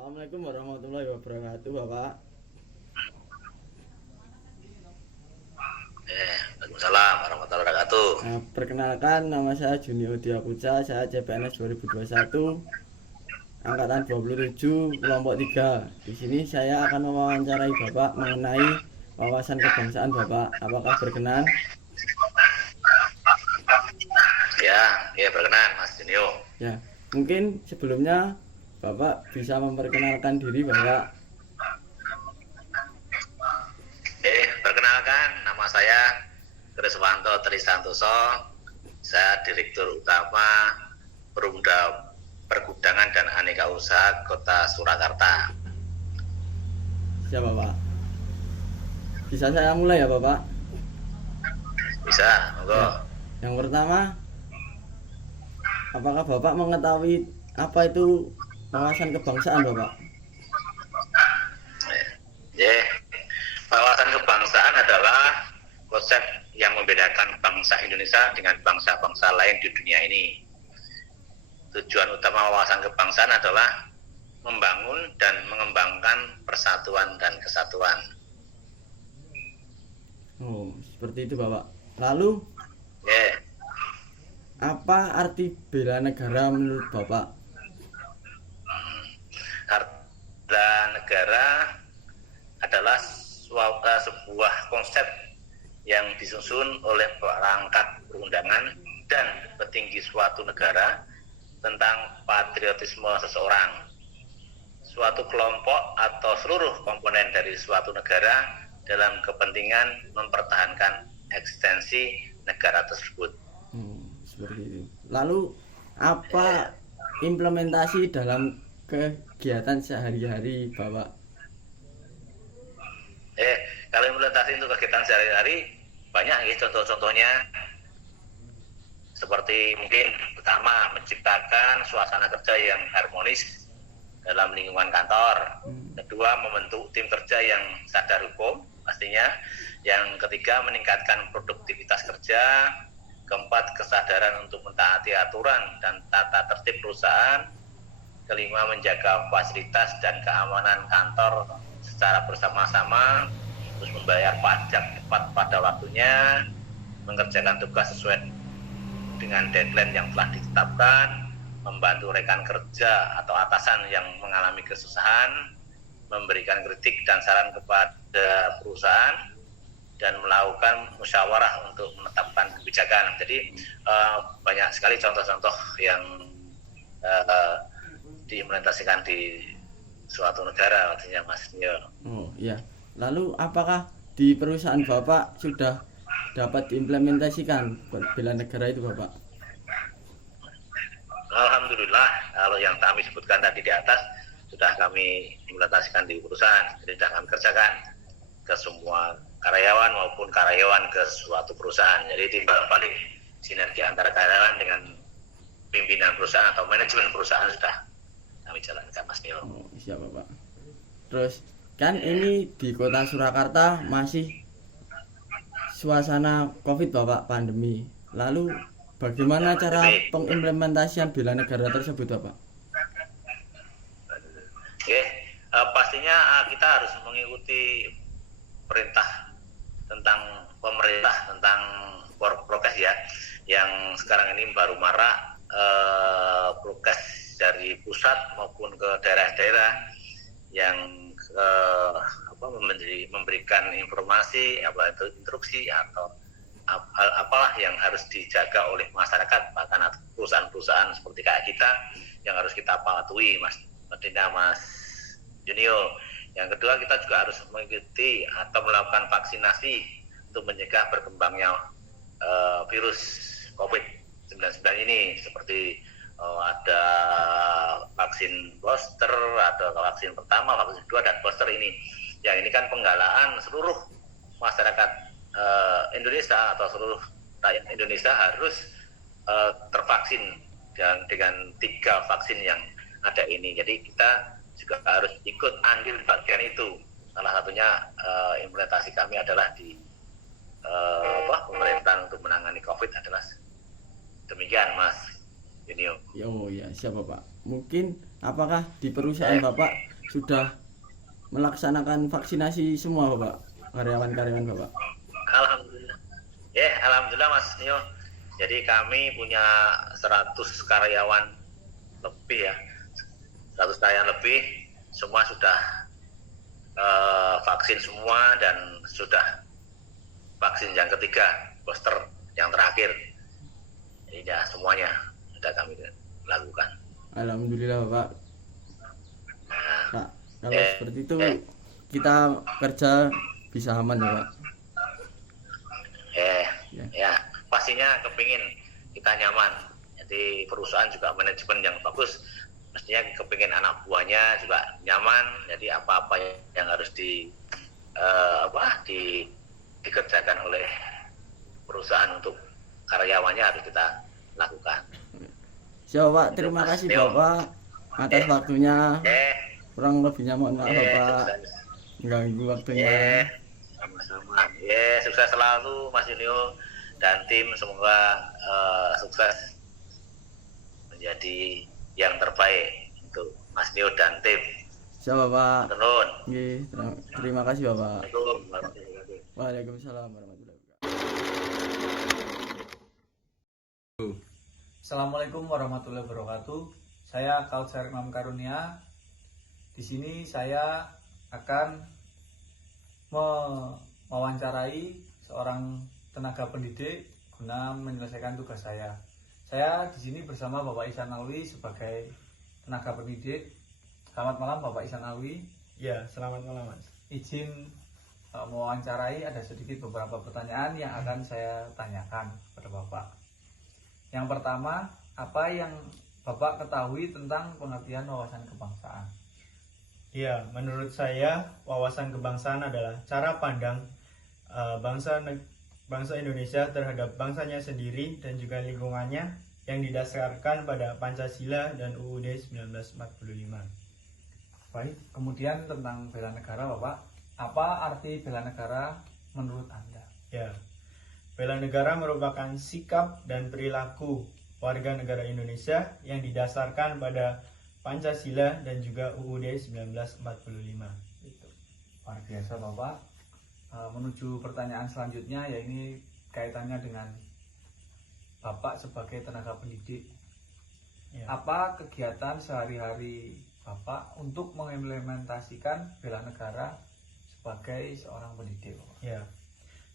Assalamualaikum warahmatullahi wabarakatuh, Bapak. Waalaikumsalam warahmatullahi wabarakatuh. Perkenalkan, nama saya Juni Udia Puja, saya CPNS 2021, angkatan 27, kelompok 3. Di sini saya akan mewawancarai Bapak mengenai wawasan kebangsaan Bapak. Apakah berkenan? Ya, berkenan Mas Junio. Ya, mungkin sebelumnya Bapak bisa memperkenalkan diri Bapak. Perkenalkan, nama saya Kriswanto Trisantoso. Saya Direktur Utama Perumda Pergudangan dan Aneka Usaha Kota Surakarta. Siapa Bapak? Bisa saya mulai ya Bapak? Bisa, monggo. Ya. Yang pertama, apakah Bapak mengetahui apa itu wawasan kebangsaan Bapak? Ya, wawasan kebangsaan adalah konsep yang membedakan bangsa Indonesia dengan bangsa-bangsa lain di dunia ini. Tujuan utama wawasan kebangsaan adalah membangun dan mengembangkan persatuan dan kesatuan. Oh, seperti itu Bapak. Lalu, apa arti bela negara menurut Bapak? Bela negara adalah sebuah konsep yang disusun oleh perangkat perundangan dan petinggi suatu negara tentang patriotisme seseorang, suatu kelompok atau seluruh komponen dari suatu negara dalam kepentingan mempertahankan eksistensi negara tersebut. Seperti itu. Lalu apa implementasi dalam kegiatan sehari-hari Bapak? Kalau implementasi untuk kegiatan sehari-hari banyak ya contoh-contohnya, seperti mungkin pertama menciptakan suasana kerja yang harmonis dalam lingkungan kantor. Kedua, membentuk tim kerja yang sadar hukum pastinya. Yang ketiga, meningkatkan produktivitas kerja. Keempat, kesadaran untuk mentaati aturan dan tata tertib perusahaan. Kelima, menjaga fasilitas dan keamanan kantor secara bersama-sama. Terus membayar pajak tepat pada waktunya, mengerjakan tugas sesuai dengan deadline yang telah ditetapkan, membantu rekan kerja atau atasan yang mengalami kesusahan, memberikan kritik dan saran kepada perusahaan, dan melakukan musyawarah untuk menetapkan kebijakan. Jadi banyak sekali contoh-contoh yang diimplementasikan di suatu negara, artinya Mas Nio. Oh iya. Lalu apakah di perusahaan Bapak sudah dapat diimplementasikan bela negara itu Bapak? Alhamdulillah, kalau yang kami sebutkan tadi di atas sudah kami implementasikan di perusahaan. Jadi sudah kami kerjakan ke semua karyawan maupun karyawan ke suatu perusahaan. Jadi timbal balik sinergi antara karyawan dengan pimpinan perusahaan atau manajemen perusahaan sudah kami jalankan, Mas Nio. Oh, siap Bapak. Terus kan ini di kota Surakarta masih suasana COVID Bapak, pandemi. Lalu bagaimana cara pengimplementasian bela negara tersebut Bapak? Pastinya kita harus mengikuti perintah tentang pemerintah tentang prokes ya, yang sekarang ini baru marak prokes dari pusat maupun ke daerah-daerah yang memberikan informasi, instruksi atau hal apalah yang harus dijaga oleh masyarakat, bahkan perusahaan-perusahaan seperti kayak kita yang harus kita patuhi, Mas Junio. Yang kedua, kita juga harus mengikuti atau melakukan vaksinasi untuk mencegah berkembangnya virus COVID-19 ini, seperti ada vaksin booster, ada vaksin pertama, vaksin kedua, dan booster ini. Yang ini kan penggalaan seluruh masyarakat Indonesia atau seluruh rakyat Indonesia harus tervaksin dengan 3 vaksin yang ada ini. Jadi kita juga harus ikut andil bagian itu. Salah satunya implementasi kami adalah di pemerintahan untuk menangani COVID adalah demikian, Mas Junio. Oh ya, siapa Pak? Mungkin Apakah di perusahaan Bapak sudah melaksanakan vaksinasi semua Bapak, karyawan-karyawan Bapak? Alhamdulillah. Ya, alhamdulillah Mas Nio. Jadi kami punya 100 karyawan lebih ya. 100 karyawan lebih, semua sudah vaksin semua dan sudah vaksin yang ketiga, booster yang terakhir. Jadi ya semuanya sudah kami lakukan. Alhamdulillah Bapak. Nah, Kak, kalau seperti itu kita kerja bisa aman ya Pak? Ya, pastinya kepingin kita nyaman. Jadi perusahaan juga manajemen yang bagus, mestinya kepingin anak buahnya juga nyaman. Jadi apa-apa yang harus dikerjakan oleh perusahaan untuk karyawannya harus kita lakukan. Siap Pak, terima kasih Bapak atas waktunya. Kurang lebihnya mohon maaf Bapak mengganggu waktunya. Sama-sama. Sukses selalu Mas Junio dan tim, semoga sukses menjadi yang terbaik untuk Mas Nio dan tim. Siap Bapak. Tenun. Terima kasih Bapak. Assalamualaikum. Waalaikumsalam warahmatullahi wabarakatuh. Assalamualaikum warahmatullahi wabarakatuh. Saya Kautsar Imam Karunia. Di sini saya akan mewawancarai seorang tenaga pendidik guna menyelesaikan tugas saya. Saya di sini bersama Bapak Ihsan Alwi sebagai tenaga pendidik. Selamat malam Bapak Ihsan Alwi. Ya, selamat malam Mas. Izin mewawancarai, ada sedikit beberapa pertanyaan yang akan saya tanyakan kepada Bapak. Yang pertama, apa yang Bapak ketahui tentang pengertian wawasan kebangsaan? Ya, menurut saya wawasan kebangsaan adalah cara pandang bangsa Indonesia terhadap bangsanya sendiri dan juga lingkungannya yang didasarkan pada Pancasila dan UUD 1945. Baik, kemudian tentang bela negara Bapak, apa arti bela negara menurut Anda? Ya, bela negara merupakan sikap dan perilaku warga negara Indonesia yang didasarkan pada Pancasila dan juga UUD 1945. Itu luar biasa Bapak. Menuju pertanyaan selanjutnya, ya ini kaitannya dengan Bapak sebagai tenaga pendidik. Ya. Apa kegiatan sehari-hari Bapak untuk mengimplementasikan bela negara sebagai seorang pendidik Bapak? Ya,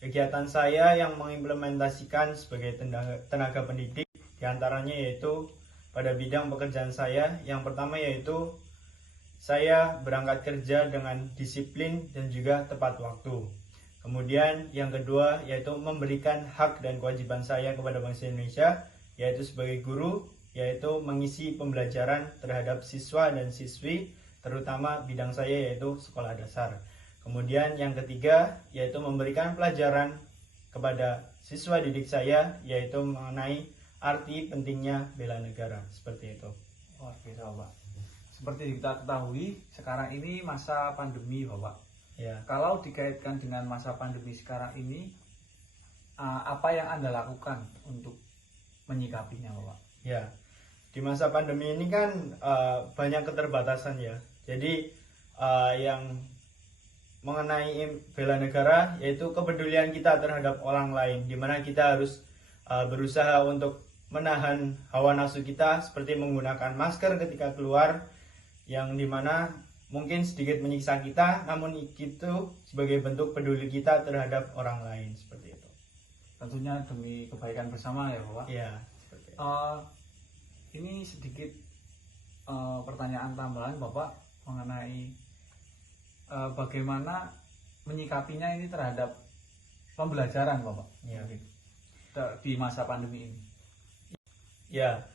kegiatan saya yang mengimplementasikan sebagai tenaga pendidik diantaranya yaitu pada bidang pekerjaan saya. Yang pertama yaitu saya berangkat kerja dengan disiplin dan juga tepat waktu. Kemudian yang kedua yaitu memberikan hak dan kewajiban saya kepada bangsa Indonesia, yaitu sebagai guru, yaitu mengisi pembelajaran terhadap siswa dan siswi, terutama bidang saya yaitu sekolah dasar. Kemudian yang ketiga yaitu memberikan pelajaran kepada siswa didik saya, yaitu mengenai arti pentingnya bela negara, seperti itu. Luar biasa Bapak. Seperti kita ketahui, sekarang ini masa pandemi Bapak. Ya. Kalau dikaitkan dengan masa pandemi sekarang ini, apa yang Anda lakukan untuk menyikapinya Bapak? Ya, di masa pandemi ini kan banyak keterbatasan ya. Jadi yang mengenai bela negara yaitu kepedulian kita terhadap orang lain, di mana kita harus berusaha untuk menahan hawa nafsu kita seperti menggunakan masker ketika keluar, yang dimana mungkin sedikit menyiksa kita, namun itu sebagai bentuk peduli kita terhadap orang lain, seperti itu. Tentunya demi kebaikan bersama ya Bapak. Ya, seperti itu. Ini sedikit pertanyaan tambahan Bapak mengenai bagaimana menyikapinya ini terhadap pembelajaran Bapak Ya. di masa pandemi ini. Ya,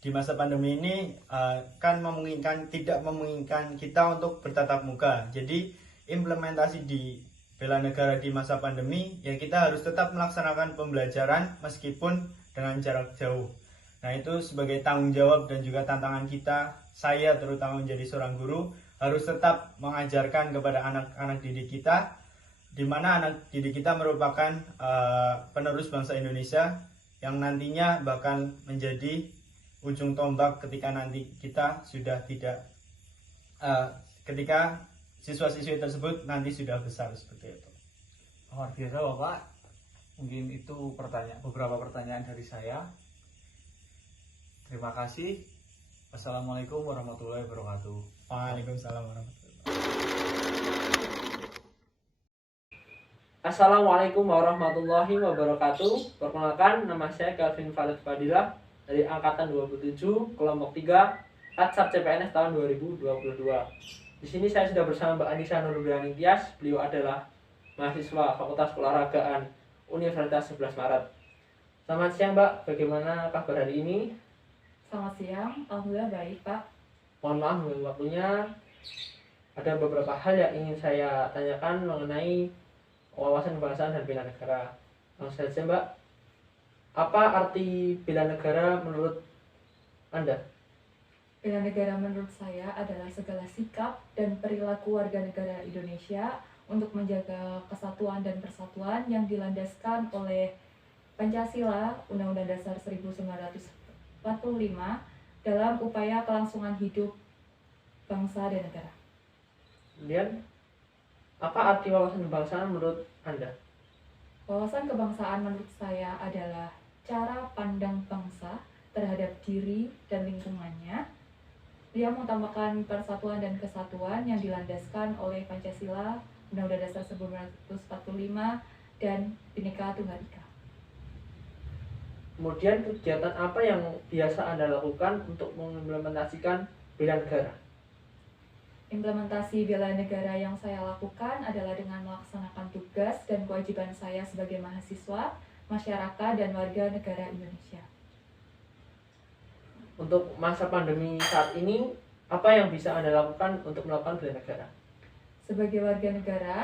di masa pandemi ini kan tidak memungkinkan kita untuk bertatap muka. Jadi implementasi di bela negara di masa pandemi ya kita harus tetap melaksanakan pembelajaran meskipun dengan jarak jauh. Nah, itu sebagai tanggung jawab dan juga tantangan kita, saya terutama menjadi seorang guru harus tetap mengajarkan kepada anak-anak didik kita, di mana anak didik kita merupakan penerus bangsa Indonesia yang nantinya bahkan menjadi ujung tombak ketika nanti kita sudah tidak ketika siswa-siswi tersebut nanti sudah besar seperti itu. Luar biasa Bapak. Mungkin itu beberapa pertanyaan dari saya. Terima kasih. Wassalamualaikum warahmatullahi wabarakatuh. Waalaikumsalam warahmatullahi wabarakatuh. Assalamualaikum warahmatullahi wabarakatuh. Perkenalkan, nama saya Calvin Farid Fadilah dari angkatan 27 kelompok 3 Atsab CPNS tahun 2022. Di sini saya sudah bersama Mbak Anissa Nurulani Tias. Beliau adalah mahasiswa Fakultas Keolahragaan Universitas 11 Maret. Selamat siang Mbak, bagaimana kabar hari ini? Selamat siang, alhamdulillah baik Pak. Mohon maaf mengganggu waktunya. Ada beberapa hal yang ingin saya tanyakan mengenai wawasan kebangsaan dan bela negara. Langsung saja Mbak, apa arti bela negara menurut Anda? Bela negara menurut saya adalah segala sikap dan perilaku warga negara Indonesia untuk menjaga kesatuan dan persatuan yang dilandaskan oleh Pancasila, Undang-Undang Dasar 1945 dalam upaya kelangsungan hidup bangsa dan negara. Kemudian, apa arti wawasan kebangsaan menurut Anda? Wawasan kebangsaan menurut saya adalah cara pandang bangsa terhadap diri dan lingkungannya. Dia mengutamakan persatuan dan kesatuan yang dilandaskan oleh Pancasila, Undang-Undang Dasar 1945, dan Bhinneka Tunggal Ika. Kemudian kegiatan apa yang biasa Anda lakukan untuk mengimplementasikan bela negara? Implementasi bela negara yang saya lakukan adalah dengan melaksanakan tugas dan kewajiban saya sebagai mahasiswa, masyarakat, dan warga negara Indonesia. Untuk masa pandemi saat ini, apa yang bisa Anda lakukan untuk melakukan bela negara? Sebagai warga negara,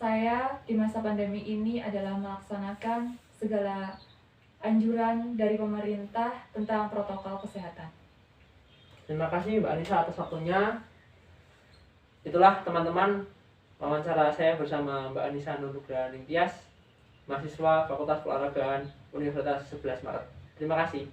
saya di masa pandemi ini adalah melaksanakan segala anjuran dari pemerintah tentang protokol kesehatan. Terima kasih Mbak Anissa atas waktunya. Itulah teman-teman wawancara saya bersama Mbak Anissa Nurulani Tias, mahasiswa Fakultas Keolahragaan Universitas 11 Maret. Terima kasih.